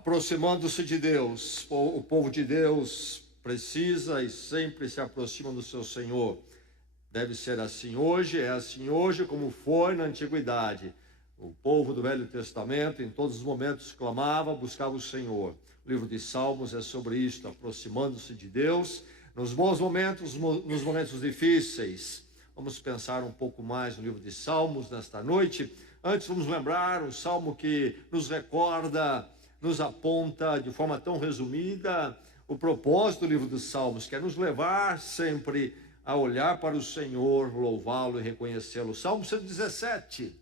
aproximando-se de Deus. O povo de Deus precisa e sempre se aproxima do seu Senhor. Deve ser assim hoje, é assim hoje como foi na antiguidade. O povo do Velho Testamento, em todos os momentos, clamava, buscava o Senhor. O livro de Salmos é sobre isto, aproximando-se de Deus, nos bons momentos, nos momentos difíceis. Vamos pensar um pouco mais no livro de Salmos nesta noite. Antes, vamos lembrar um salmo que nos recorda, nos aponta de forma tão resumida o propósito do livro dos Salmos, que é nos levar sempre a olhar para o Senhor, louvá-lo e reconhecê-lo. Salmo 117.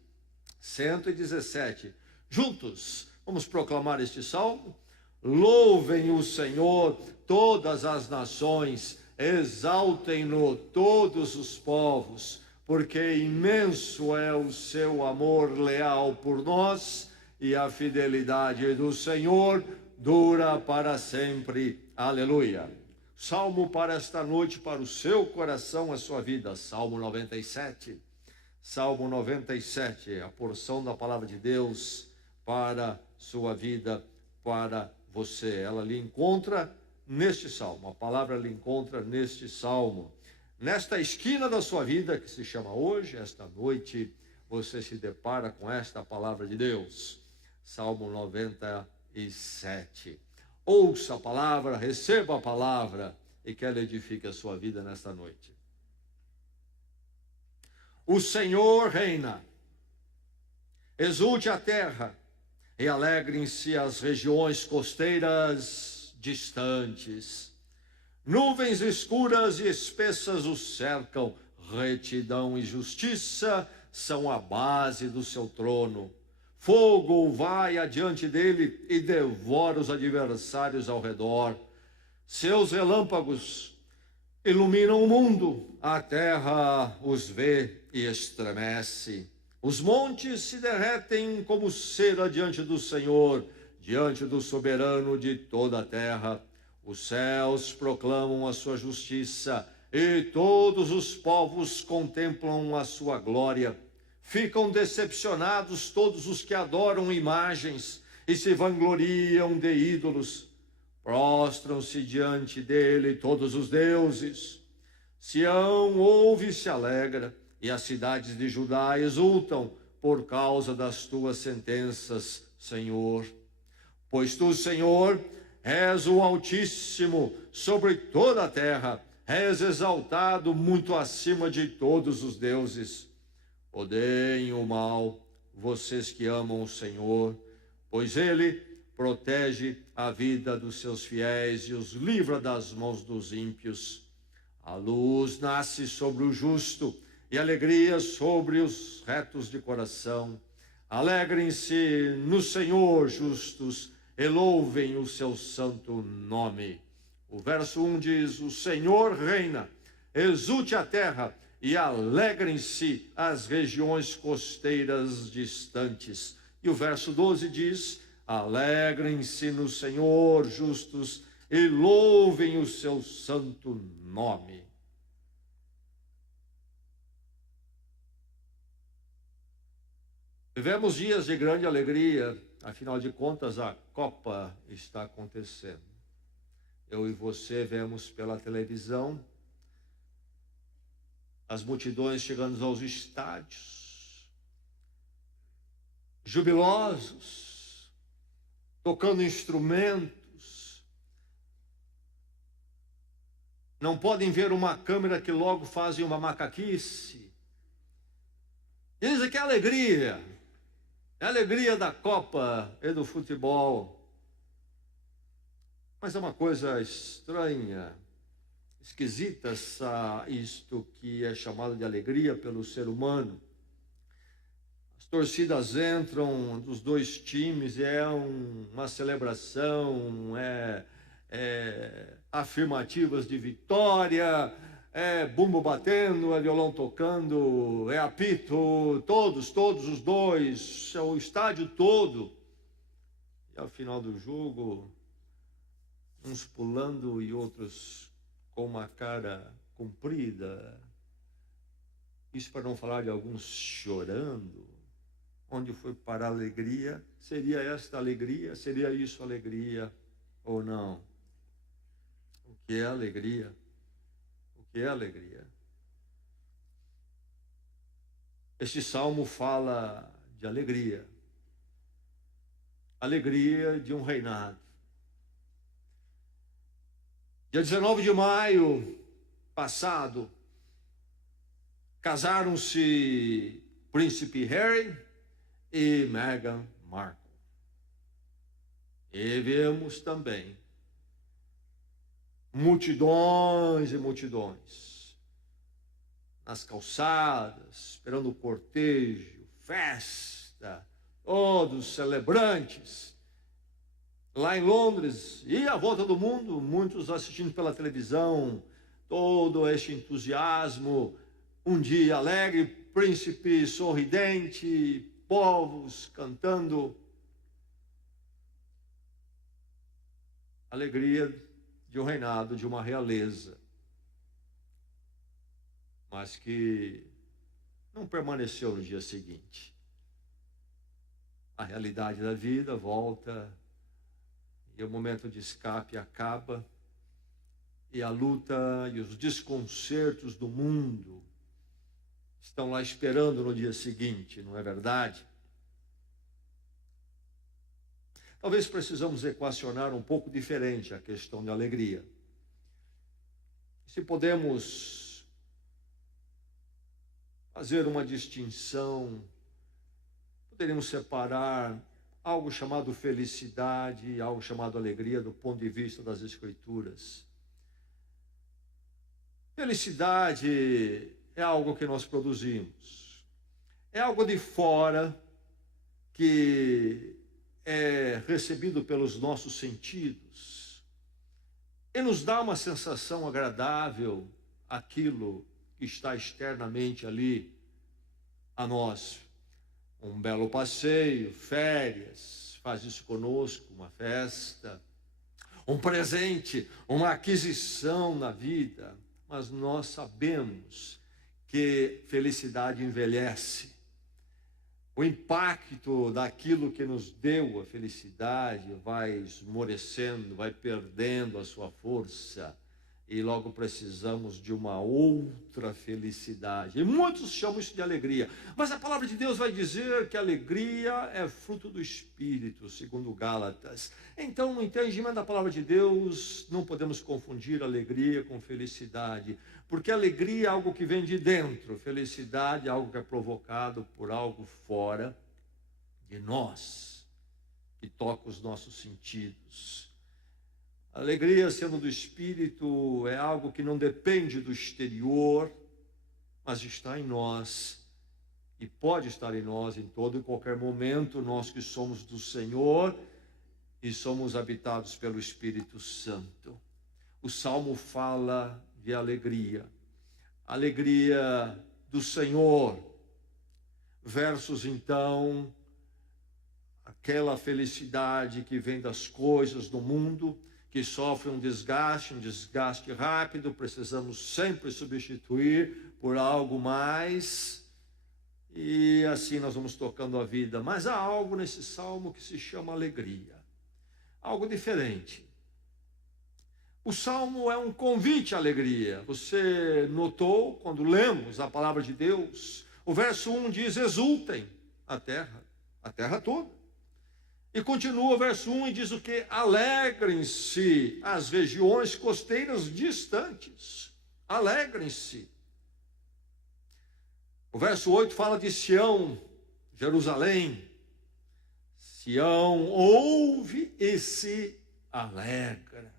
Juntos, vamos proclamar este salmo. Louvem o Senhor todas as nações, exaltem-no todos os povos, porque imenso é o seu amor leal por nós, e a fidelidade do Senhor dura para sempre. Aleluia. Salmo para esta noite, para o seu coração, a sua vida. Salmo 97. Salmo 97, a porção da palavra de Deus para sua vida, para você. Ela lhe encontra neste salmo, a palavra lhe encontra neste salmo. Nesta esquina da sua vida, que se chama hoje, esta noite, você se depara com esta palavra de Deus. Salmo 97. Ouça a palavra, receba a palavra e que ela edifique a sua vida nesta noite. O Senhor reina, exulte a terra e alegrem-se as regiões costeiras distantes. Nuvens escuras e espessas o cercam, retidão e justiça são a base do seu trono. Fogo vai adiante dele e devora os adversários ao redor. Seus relâmpagos iluminam o mundo, a terra os vê e estremece. Os montes se derretem como cera diante do Senhor, diante do soberano de toda a terra. Os céus proclamam a sua justiça e todos os povos contemplam a sua glória. Ficam decepcionados todos os que adoram imagens e se vangloriam de ídolos. Prostram-se diante dele todos os deuses. Sião ouve e se alegra, e as cidades de Judá exultam por causa das tuas sentenças, Senhor. Pois tu, Senhor, és o Altíssimo sobre toda a terra, és exaltado muito acima de todos os deuses. Odeiem o mal, vocês que amam o Senhor, pois ele protege a vida dos seus fiéis e os livra das mãos dos ímpios. A luz nasce sobre o justo e alegria sobre os retos de coração. Alegrem-se no Senhor, justos, e louvem o seu santo nome. O verso 1 diz: o Senhor reina, exulte a terra e alegrem-se as regiões costeiras distantes. E o verso 12 diz: alegrem-se no Senhor, justos, e louvem o seu santo nome. Vivemos dias de grande alegria, afinal de contas a Copa está acontecendo. Eu e você vemos pela televisão as multidões chegando aos estádios, jubilosos, tocando instrumentos. Não podem ver uma câmera que logo fazem uma macaquice. Dizem que é alegria. É a alegria da Copa e do futebol. Mas é uma coisa estranha, esquisita isto que é chamado de alegria pelo ser humano. As torcidas entram dos dois times e é uma celebração, afirmativas de vitória, bumbo batendo, violão tocando, apito, todos os dois, o estádio todo. E ao final do jogo, uns pulando e outros com uma cara comprida. Isso para não falar de alguns chorando. Onde foi parar a alegria? Seria esta alegria? Seria isso alegria ou não? O que é alegria? O que é alegria? Este salmo fala de alegria. Alegria de um reinado. Dia 19 de maio passado, casaram-se Príncipe Harry e Meghan Markle. E vemos também multidões e multidões nas calçadas, esperando o cortejo, festa, todos celebrantes. Lá em Londres e à volta do mundo, muitos assistindo pela televisão, todo este entusiasmo, um dia alegre, príncipe sorridente, povos cantando. Alegria de um reinado, de uma realeza, mas que não permaneceu no dia seguinte. A realidade da vida volta e o momento de escape acaba, e a luta e os desconcertos do mundo estão lá esperando no dia seguinte, não é verdade? Talvez precisamos equacionar um pouco diferente a questão de alegria. Se podemos fazer uma distinção, poderíamos separar algo chamado felicidade e algo chamado alegria do ponto de vista das Escrituras. Felicidade é algo que nós produzimos. É algo de fora que é recebido pelos nossos sentidos e nos dá uma sensação agradável, aquilo que está externamente ali a nós. Um belo passeio, férias, faz isso conosco, uma festa, um presente, uma aquisição na vida. Mas nós sabemos que felicidade envelhece. O impacto daquilo que nos deu a felicidade vai esmorecendo, vai perdendo a sua força. E logo precisamos de uma outra felicidade. E muitos chamam isso de alegria. Mas a palavra de Deus vai dizer que a alegria é fruto do Espírito, segundo Gálatas. Então, no entendimento da palavra de Deus, não podemos confundir alegria com felicidade. Porque alegria é algo que vem de dentro. Felicidade é algo que é provocado por algo fora de nós, que toca os nossos sentidos. Alegria, sendo do Espírito, é algo que não depende do exterior, mas está em nós e pode estar em nós em todo e qualquer momento, nós que somos do Senhor e somos habitados pelo Espírito Santo. O Salmo fala de alegria do Senhor, versus então, aquela felicidade que vem das coisas do mundo, que sofre um desgaste rápido, precisamos sempre substituir por algo mais, e assim nós vamos tocando a vida. Mas há algo nesse salmo que se chama alegria, algo diferente. O salmo é um convite à alegria. Você notou, quando lemos a palavra de Deus, o verso 1 diz: exultem a terra toda. E continua o verso 1 e diz o que? Alegrem-se as regiões costeiras distantes. Alegrem-se. O verso 8 fala de Sião, Jerusalém. Sião ouve e se alegra.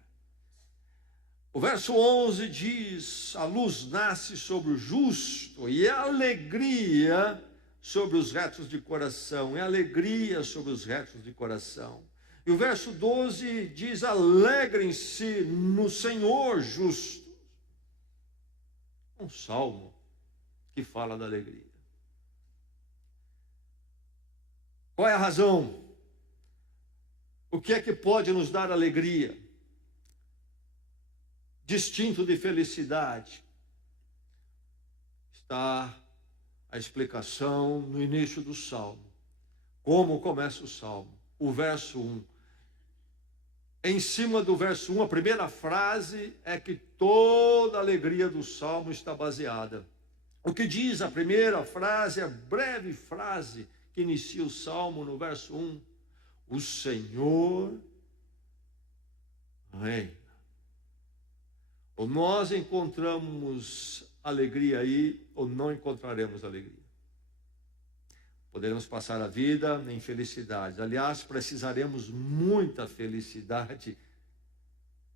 O verso 11 diz: a luz nasce sobre o justo e a alegria sobre os retos de coração, é alegria sobre os retos de coração. E o verso 12 diz: alegrem-se no Senhor justo. Um salmo que fala da alegria. Qual é a razão? O que é que pode nos dar alegria? Distinto de felicidade. Está a explicação no início do salmo. Como começa o Salmo? O verso 1. Em cima do verso 1, a primeira frase é que toda a alegria do Salmo está baseada. O que diz a primeira frase, a breve frase que inicia o Salmo no verso 1? O Senhor reina. Ou nós encontramos alegria aí, ou não encontraremos alegria. Poderemos passar a vida em felicidade. Aliás, precisaremos muita felicidade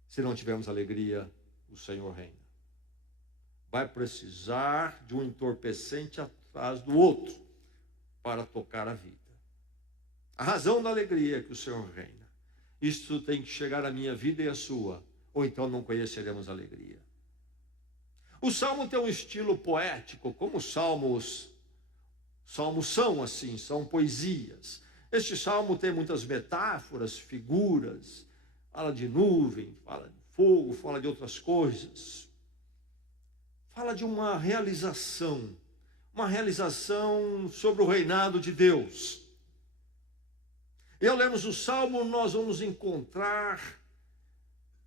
se não tivermos alegria. O Senhor reina. Vai precisar de um entorpecente atrás do outro para tocar a vida. A razão da alegria é que o Senhor reina. Isto tem que chegar à minha vida e à sua, ou então não conheceremos alegria. O Salmo tem um estilo poético, como os salmos são assim, são poesias. Este Salmo tem muitas metáforas, figuras, fala de nuvem, fala de fogo, fala de outras coisas. Fala de uma realização sobre o reinado de Deus. E ao lermos o Salmo, nós vamos encontrar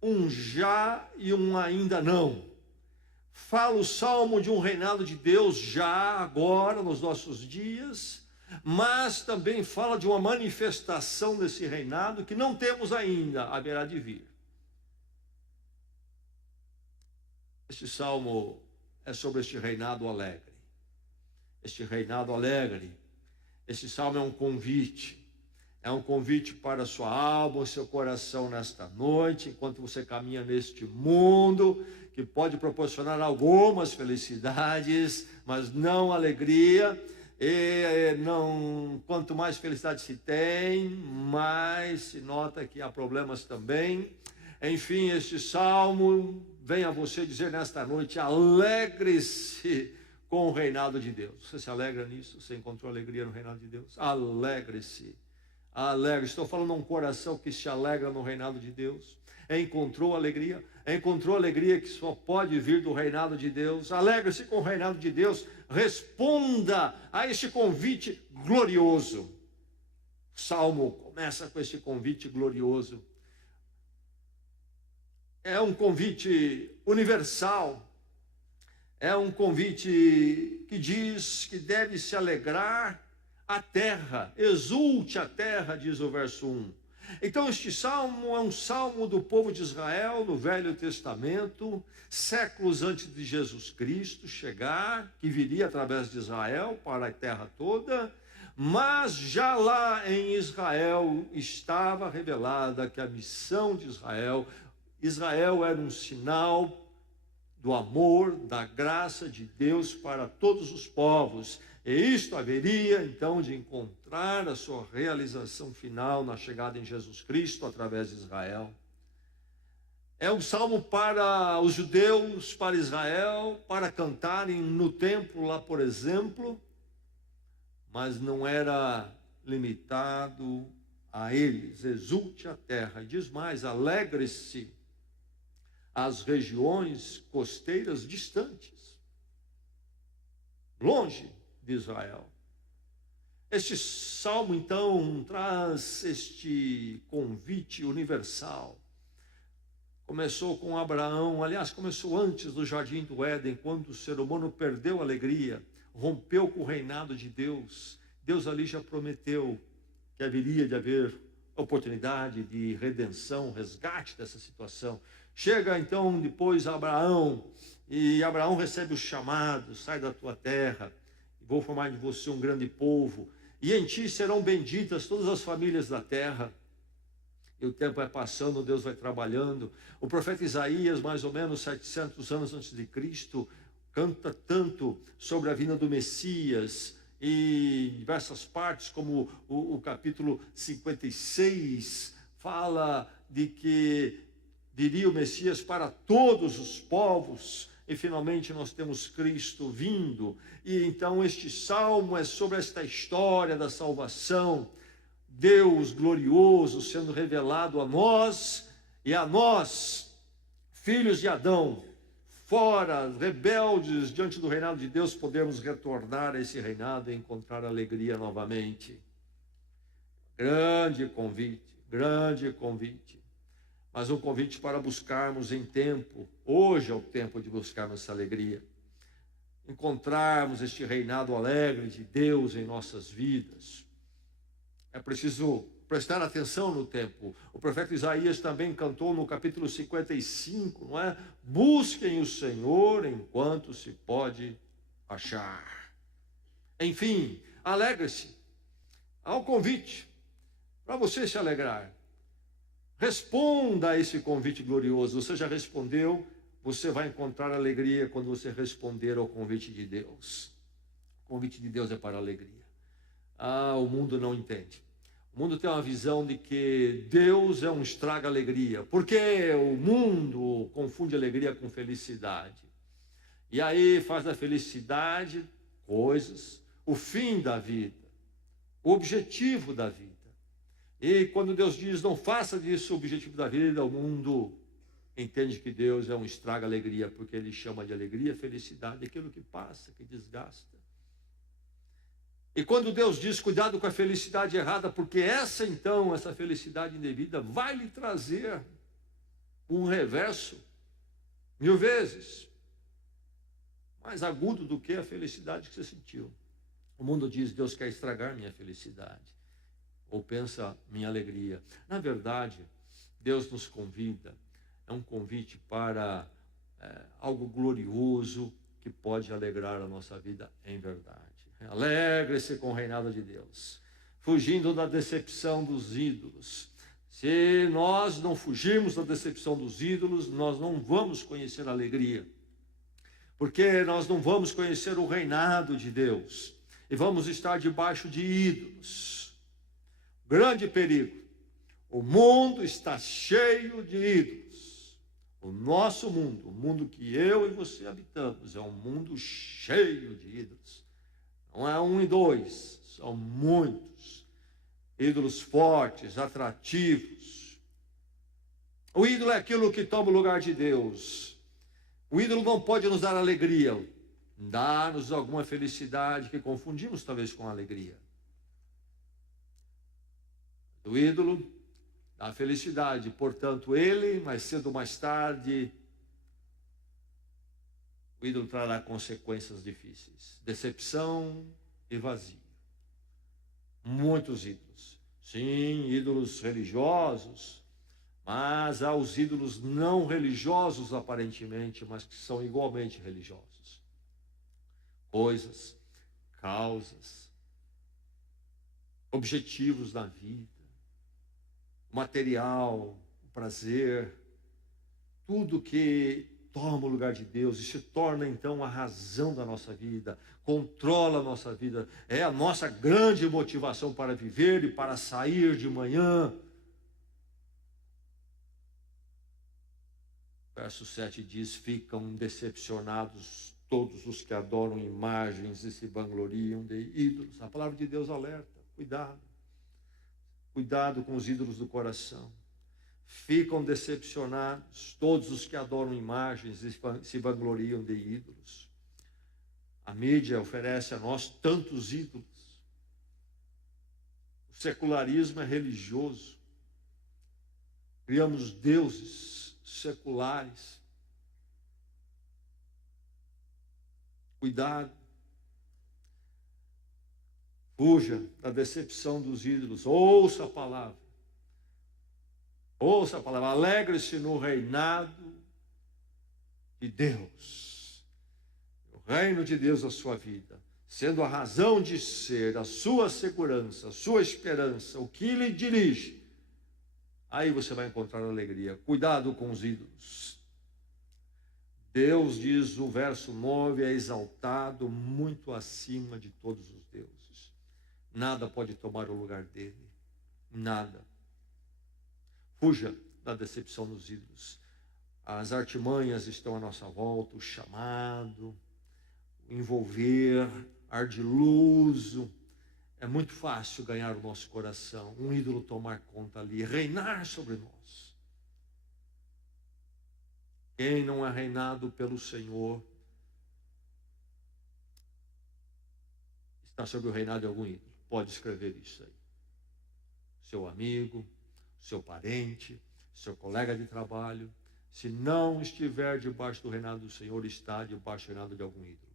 um já e um ainda não. Fala o Salmo de um reinado de Deus já, agora, nos nossos dias, mas também fala de uma manifestação desse reinado que não temos ainda, haverá de vir. Este Salmo é sobre este reinado alegre. Este reinado alegre. Este Salmo é um convite. É um convite para a sua alma, o seu coração nesta noite, enquanto você caminha neste mundo, que pode proporcionar algumas felicidades, mas não alegria. Quanto mais felicidade se tem, mais se nota que há problemas também. Enfim, este salmo vem a você dizer nesta noite: alegre-se com o reinado de Deus. Você se alegra nisso? Você encontrou alegria no reinado de Deus? Alegre-se. Alegre. Estou falando a um coração que se alegra no reinado de Deus. Encontrou alegria? Encontrou alegria que só pode vir do reinado de Deus? Alegre-se com o reinado de Deus. Responda a este convite glorioso. O Salmo começa com este convite glorioso. É um convite universal. É um convite que diz que deve se alegrar a terra, exulte a terra, diz o verso 1. Então este salmo é um salmo do povo de Israel no Velho Testamento, séculos antes de Jesus Cristo chegar, que viria através de Israel para a terra toda, mas já lá em Israel estava revelada que a missão de Israel era um sinal do amor, da graça de Deus para todos os povos. E isto haveria, então, de encontrar a sua realização final na chegada em Jesus Cristo através de Israel. É um salmo para os judeus, para Israel, para cantarem no templo lá, por exemplo, mas não era limitado a eles. Exulte a terra. E diz mais: alegre-se as regiões costeiras distantes, longe de Israel. Este salmo, então, traz este convite universal. Começou com Abraão, aliás, começou antes do Jardim do Éden, quando o ser humano perdeu a alegria, rompeu com o reinado de Deus. Deus ali já prometeu que haveria de haver oportunidade de redenção, resgate dessa situação. Chega então depois Abraão, e Abraão recebe o chamado: sai da tua terra, vou formar de você um grande povo, e em ti serão benditas todas as famílias da terra. E o tempo vai passando, Deus vai trabalhando. O profeta Isaías, mais ou menos 700 anos antes de Cristo, canta tanto sobre a vinda do Messias, e em diversas partes, como o capítulo 56, fala de que viria o Messias para todos os povos. E finalmente nós temos Cristo vindo. E então este salmo é sobre esta história da salvação. Deus glorioso sendo revelado a nós, e a nós, filhos de Adão, fora, rebeldes diante do reinado de Deus, podemos retornar a esse reinado e encontrar alegria novamente. Grande convite, grande convite. Mas um convite para buscarmos em tempo. Hoje é o tempo de buscarmos essa alegria. Encontrarmos este reinado alegre de Deus em nossas vidas. É preciso prestar atenção no tempo. O profeta Isaías também cantou no capítulo 55, não é? Busquem o Senhor enquanto se pode achar. Enfim, alegre-se. Há um convite para você se alegrar. Responda a esse convite glorioso. Você já respondeu? Você vai encontrar alegria quando você responder ao convite de Deus. O convite de Deus é para a alegria. O mundo não entende. O mundo tem uma visão de que Deus é um estraga-alegria, porque o mundo confunde alegria com felicidade. E aí faz da felicidade coisas, o fim da vida, o objetivo da vida. E quando Deus diz, não faça disso o objetivo da vida, o mundo entende que Deus é um estraga-alegria, porque ele chama de alegria, felicidade, aquilo que passa, que desgasta. E quando Deus diz, cuidado com a felicidade errada, porque essa felicidade indevida vai lhe trazer um reverso 1000 vezes mais agudo do que a felicidade que você sentiu. O mundo diz, Deus quer estragar minha felicidade. Ou pensa, minha alegria. Na verdade, Deus nos convida, é um convite para algo glorioso que pode alegrar a nossa vida em verdade. Alegre-se com o reinado de Deus, fugindo da decepção dos ídolos. Se nós não fugirmos da decepção dos ídolos, nós não vamos conhecer a alegria, porque nós não vamos conhecer o reinado de Deus e vamos estar debaixo de ídolos. Grande perigo. O mundo está cheio de ídolos. O nosso mundo, o mundo que eu e você habitamos, é um mundo cheio de ídolos. Não é 1 e 2, são muitos. Ídolos fortes, atrativos. O ídolo é aquilo que toma o lugar de Deus. O ídolo não pode nos dar alegria, dá-nos alguma felicidade que confundimos talvez com alegria. O ídolo dá felicidade, portanto ele, mais cedo ou mais tarde, o ídolo trará consequências difíceis, decepção e vazio. Muitos ídolos, sim, ídolos religiosos, mas há os ídolos não religiosos aparentemente, mas que são igualmente religiosos. Coisas, causas, objetivos na vida, material, prazer, tudo que toma o lugar de Deus e se torna então a razão da nossa vida, controla a nossa vida, é a nossa grande motivação para viver e para sair de manhã. Verso 7 diz, ficam decepcionados todos os que adoram imagens e se vangloriam de ídolos. A palavra de Deus alerta, cuidado. Cuidado com os ídolos do coração. Ficam decepcionados todos os que adoram imagens e se vangloriam de ídolos. A mídia oferece a nós tantos ídolos. O secularismo é religioso. Criamos deuses seculares. Cuidado. Fuja da decepção dos ídolos. Ouça a palavra. Ouça a palavra. Alegre-se no reinado de Deus. O reino de Deus na sua vida, sendo a razão de ser, a sua segurança, a sua esperança, o que lhe dirige. Aí você vai encontrar alegria. Cuidado com os ídolos. Deus, diz o verso 9, é exaltado muito acima de todos os deuses. Nada pode tomar o lugar dele. Nada. Fuja da decepção dos ídolos. As artimanhas estão à nossa volta, o chamado, o envolver, ardiloso. É muito fácil ganhar o nosso coração, um ídolo tomar conta ali, reinar sobre nós. Quem não é reinado pelo Senhor está sob o reinado de algum ídolo. Pode escrever isso aí. seu amigo, seu parente, seu colega de trabalho, se não estiver debaixo do reinado do Senhor, está debaixo do reinado de algum ídolo.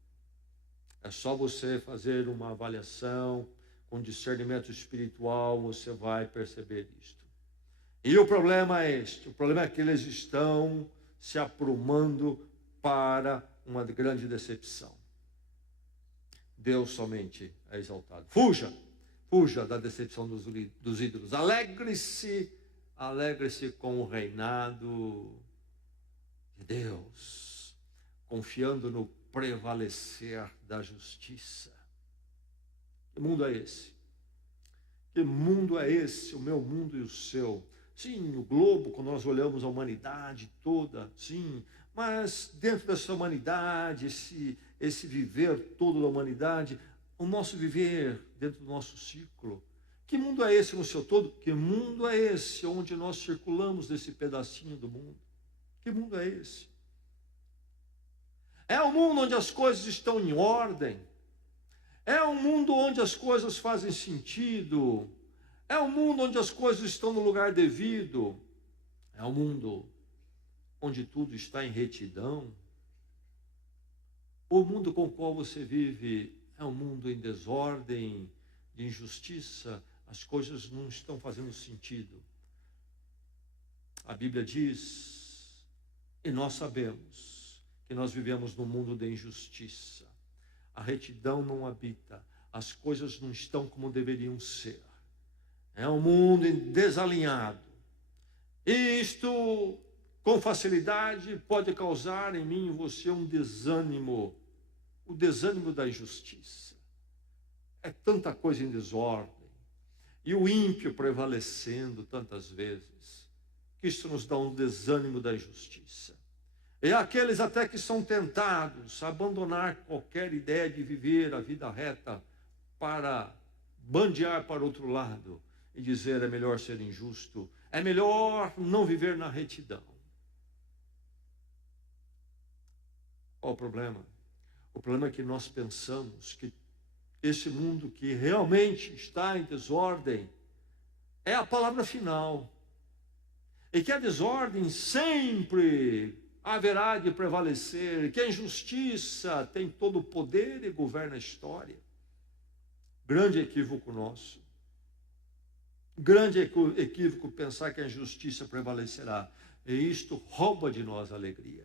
É só você fazer uma avaliação com discernimento espiritual, você vai perceber isto. E o problema é este, o problema é que eles estão se aprumando para uma grande decepção. Deus somente é exaltado. Fuja da decepção dos ídolos. Alegre-se com o reinado de Deus, confiando no prevalecer da justiça. Que mundo é esse? Que mundo é esse? O meu mundo e o seu? Sim, o globo, quando nós olhamos a humanidade toda, sim, mas dentro dessa humanidade, esse viver todo da humanidade, o nosso viver dentro do nosso ciclo. Que mundo é esse no seu todo? Que mundo é esse onde nós circulamos nesse pedacinho do mundo? Que mundo é esse? É um mundo onde as coisas estão em ordem. É um mundo onde as coisas fazem sentido. É um mundo onde as coisas estão no lugar devido. É um mundo onde tudo está em retidão. O mundo com o qual você vive é um mundo em desordem, de injustiça. As coisas não estão fazendo sentido. A Bíblia diz, e nós sabemos, que nós vivemos num mundo de injustiça. A retidão não habita. As coisas não estão como deveriam ser. É um mundo desalinhado. E isto, com facilidade, pode causar em mim e em você um desânimo. O desânimo da injustiça. É tanta coisa em desordem. E o ímpio prevalecendo tantas vezes. Que isso nos dá um desânimo da injustiça. E aqueles até que são tentados a abandonar qualquer ideia de viver a vida reta para bandear para outro lado e dizer é melhor ser injusto, é melhor não viver na retidão. Qual o problema? O problema é que nós pensamos que esse mundo que realmente está em desordem é a palavra final. E que a desordem sempre haverá de prevalecer, que a injustiça tem todo o poder e governa a história. Grande equívoco nosso. Grande equívoco pensar que a injustiça prevalecerá. E isto rouba de nós a alegria.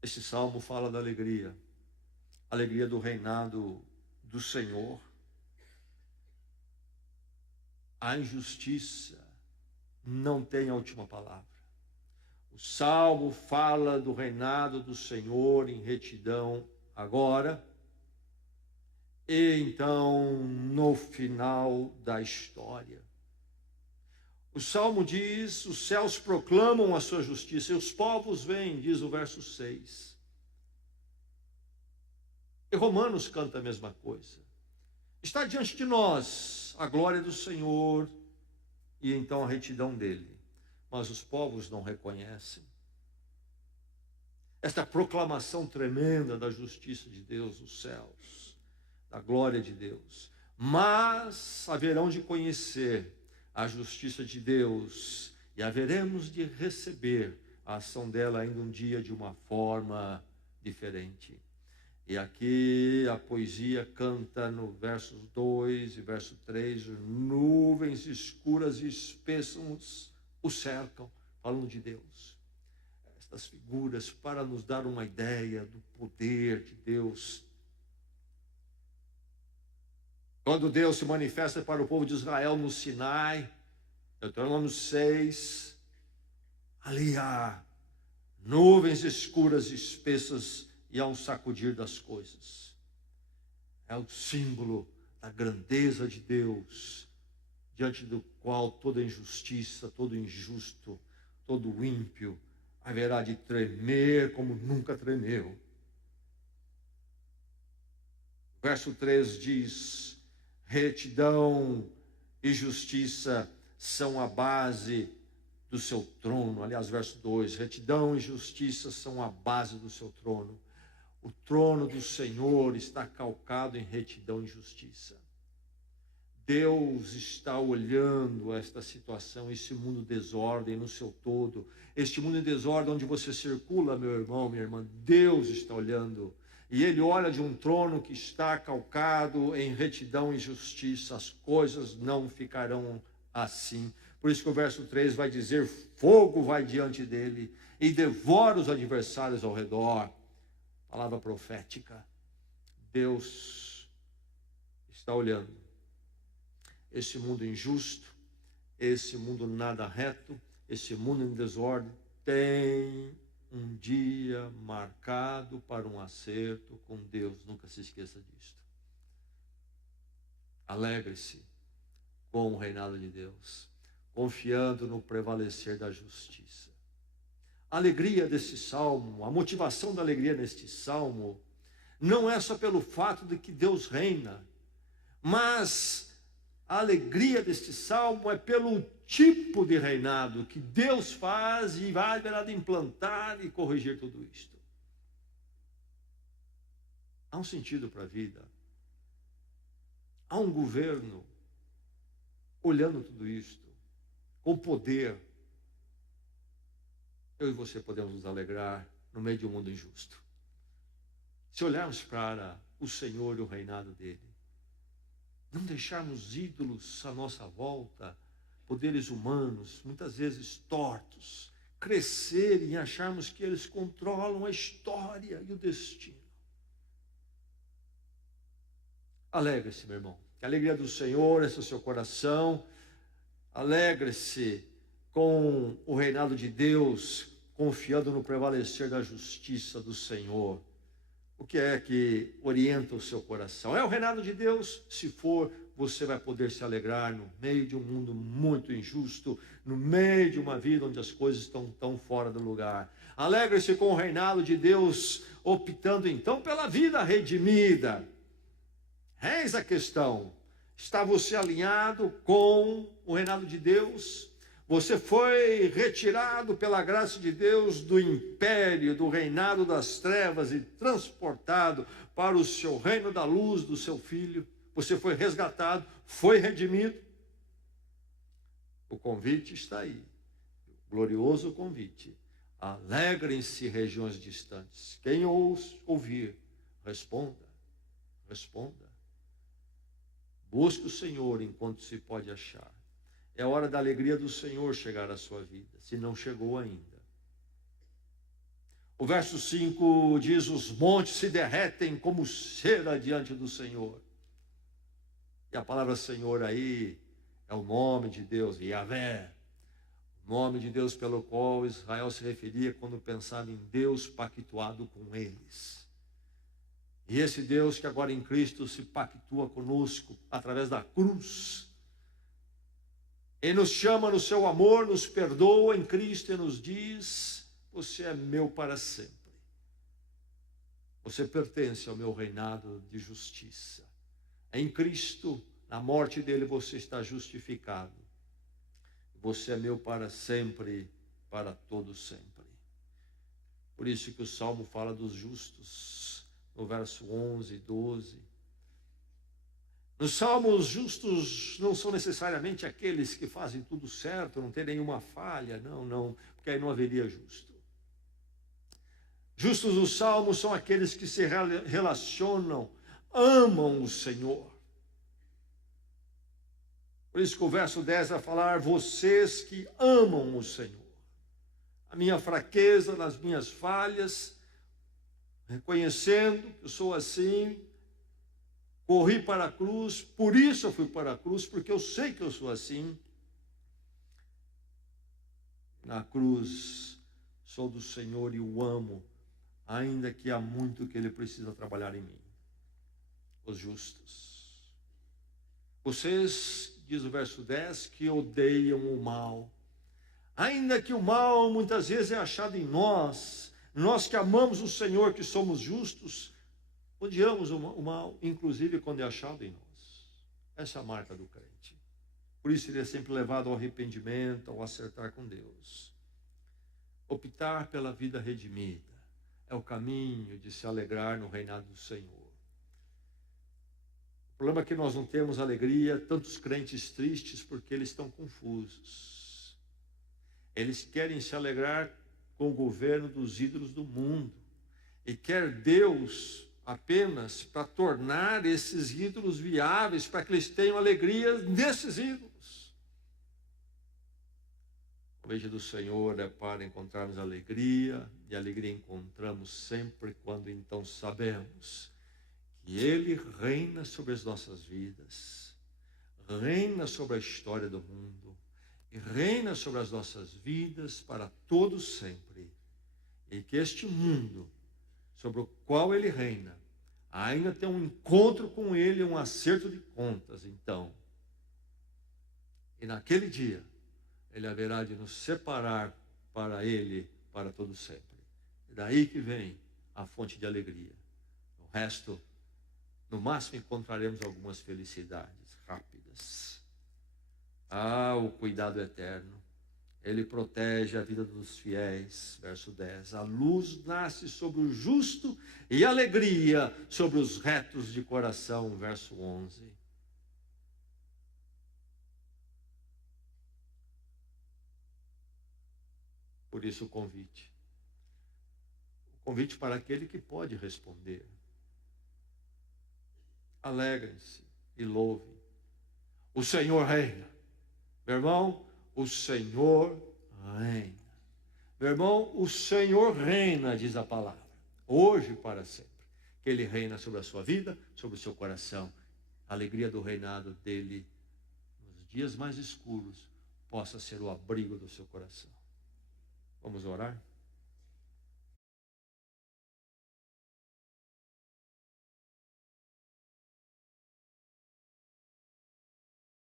Esse salmo fala da alegria. Alegria do reinado do Senhor. A injustiça não tem a última palavra. O salmo fala do reinado do Senhor em retidão agora e então no final da história. O salmo diz, os céus proclamam a sua justiça e os povos vêm, diz o verso 6. E Romanos canta a mesma coisa. Está diante de nós a glória do Senhor e então a retidão dele. Mas os povos não reconhecem. Esta proclamação tremenda da justiça de Deus nos céus, da glória de Deus. Mas haverão de conhecer a justiça de Deus e haveremos de receber a ação dela ainda um dia de uma forma diferente. E aqui a poesia canta no versos 2 e verso 3, nuvens escuras e espessas o cercam, falando de Deus. Estas figuras para nos dar uma ideia do poder de Deus. Quando Deus se manifesta para o povo de Israel no Sinai, Deuteronômio 6, ali há nuvens escuras e espessas e há um sacudir das coisas. É o símbolo da grandeza de Deus, diante do qual toda injustiça, todo injusto, todo ímpio haverá de tremer como nunca tremeu. Verso 3 diz, retidão e justiça são a base do seu trono. Aliás, verso 2, retidão e justiça são a base do seu trono. O trono do Senhor está calcado em retidão e justiça. Deus está olhando esta situação, esse mundo desordem no seu todo, este mundo em desordem onde você circula, meu irmão, minha irmã. Deus está olhando, e Ele olha de um trono que está calcado em retidão e justiça. As coisas não ficarão assim. Por isso que o verso 3 vai dizer: fogo vai diante dele e devora os adversários ao redor. Palavra profética. Deus está olhando esse mundo injusto, esse mundo nada reto, esse mundo em desordem, tem um dia marcado para um acerto com Deus. Nunca se esqueça disto. Alegre-se com o reinado de Deus, confiando no prevalecer da justiça. A alegria desse salmo, a motivação da alegria neste salmo, não é só pelo fato de que Deus reina, mas a alegria deste salmo é pelo tipo de reinado que Deus faz e vai de implantar e corrigir tudo isto. Há um sentido para a vida. Há um governo olhando tudo isto, com poder. Eu e você podemos nos alegrar no meio de um mundo injusto. Se olharmos para o Senhor e o reinado dele, não deixarmos ídolos à nossa volta, poderes humanos, muitas vezes tortos, crescerem e acharmos que eles controlam a história e o destino. Alegre-se, meu irmão. Que a alegria do Senhor encha o seu coração. Alegre-se com o reinado de Deus, confiando no prevalecer da justiça do Senhor. O que é que orienta o seu coração? É o reinado de Deus? Se for, você vai poder se alegrar no meio de um mundo muito injusto, no meio de uma vida onde as coisas estão tão fora do lugar. Alegre-se com o reinado de Deus, optando então pela vida redimida. Eis a questão. Está você alinhado com o reinado de Deus? Você foi retirado pela graça de Deus do império, do reinado das trevas e transportado para o seu reino da luz do seu Filho. Você foi resgatado, foi redimido. O convite está aí, glorioso convite. Alegrem-se regiões distantes. Quem ouvir, responda, responda. Busque o Senhor enquanto se pode achar. É a hora da alegria do Senhor chegar à sua vida, se não chegou ainda. O verso 5 diz: os montes se derretem como cera diante do Senhor. E a palavra Senhor aí é o nome de Deus, Yahvé. O nome de Deus pelo qual Israel se referia quando pensava em Deus pactuado com eles. E esse Deus que agora em Cristo se pactua conosco através da cruz. Ele nos chama no seu amor, nos perdoa em Cristo e nos diz: você é meu para sempre. Você pertence ao meu reinado de justiça. Em Cristo, na morte dele, você está justificado. Você é meu para sempre, para todo sempre. Por isso que o Salmo fala dos justos, no verso 11 e 12. Nos salmos, justos não são necessariamente aqueles que fazem tudo certo, não tem nenhuma falha, não, porque aí não haveria justo. Justos dos salmos são aqueles que se relacionam, amam o Senhor. Por isso que o verso 10 vai falar: vocês que amam o Senhor. A minha fraqueza, nas minhas falhas, reconhecendo que eu sou assim, corri para a cruz, por isso eu fui para a cruz, porque eu sei que eu sou assim. Na cruz, sou do Senhor e o amo, ainda que há muito que Ele precisa trabalhar em mim. Os justos. Vocês, diz o verso 10, que odeiam o mal. Ainda que o mal muitas vezes é achado em nós, nós que amamos o Senhor, que somos justos, odiamos o mal, inclusive quando é achado em nós. Essa é a marca do crente. Por isso ele é sempre levado ao arrependimento, ao acertar com Deus. Optar pela vida redimida é é o caminho de se alegrar no reinado do Senhor. O problema é que nós não temos alegria, tantos crentes tristes, porque eles estão confusos. Eles querem se alegrar com o governo dos ídolos do mundo. E quer Deus apenas para tornar esses ídolos viáveis, para que eles tenham alegria nesses ídolos. O convite do Senhor é para encontrarmos alegria, e alegria encontramos sempre quando então sabemos que Ele reina sobre as nossas vidas, reina sobre a história do mundo, e reina sobre as nossas vidas para todo sempre. E que este mundo, sobre o qual Ele reina, ainda tem um encontro com Ele, um acerto de contas, então. E naquele dia, Ele haverá de nos separar para Ele, para todo sempre. E daí que vem a fonte de alegria. O resto, no máximo, encontraremos algumas felicidades rápidas. O cuidado eterno. Ele protege a vida dos fiéis, verso 10. A luz nasce sobre o justo e alegria sobre os retos de coração, verso 11. Por isso o convite. O convite para aquele que pode responder. Alegrem-se e louvem. O Senhor reina. Meu irmão, o Senhor reina. Meu irmão, o Senhor reina, diz a palavra, hoje e para sempre. Que Ele reina sobre a sua vida, sobre o seu coração. A alegria do reinado dEle, nos dias mais escuros, possa ser o abrigo do seu coração. Vamos orar?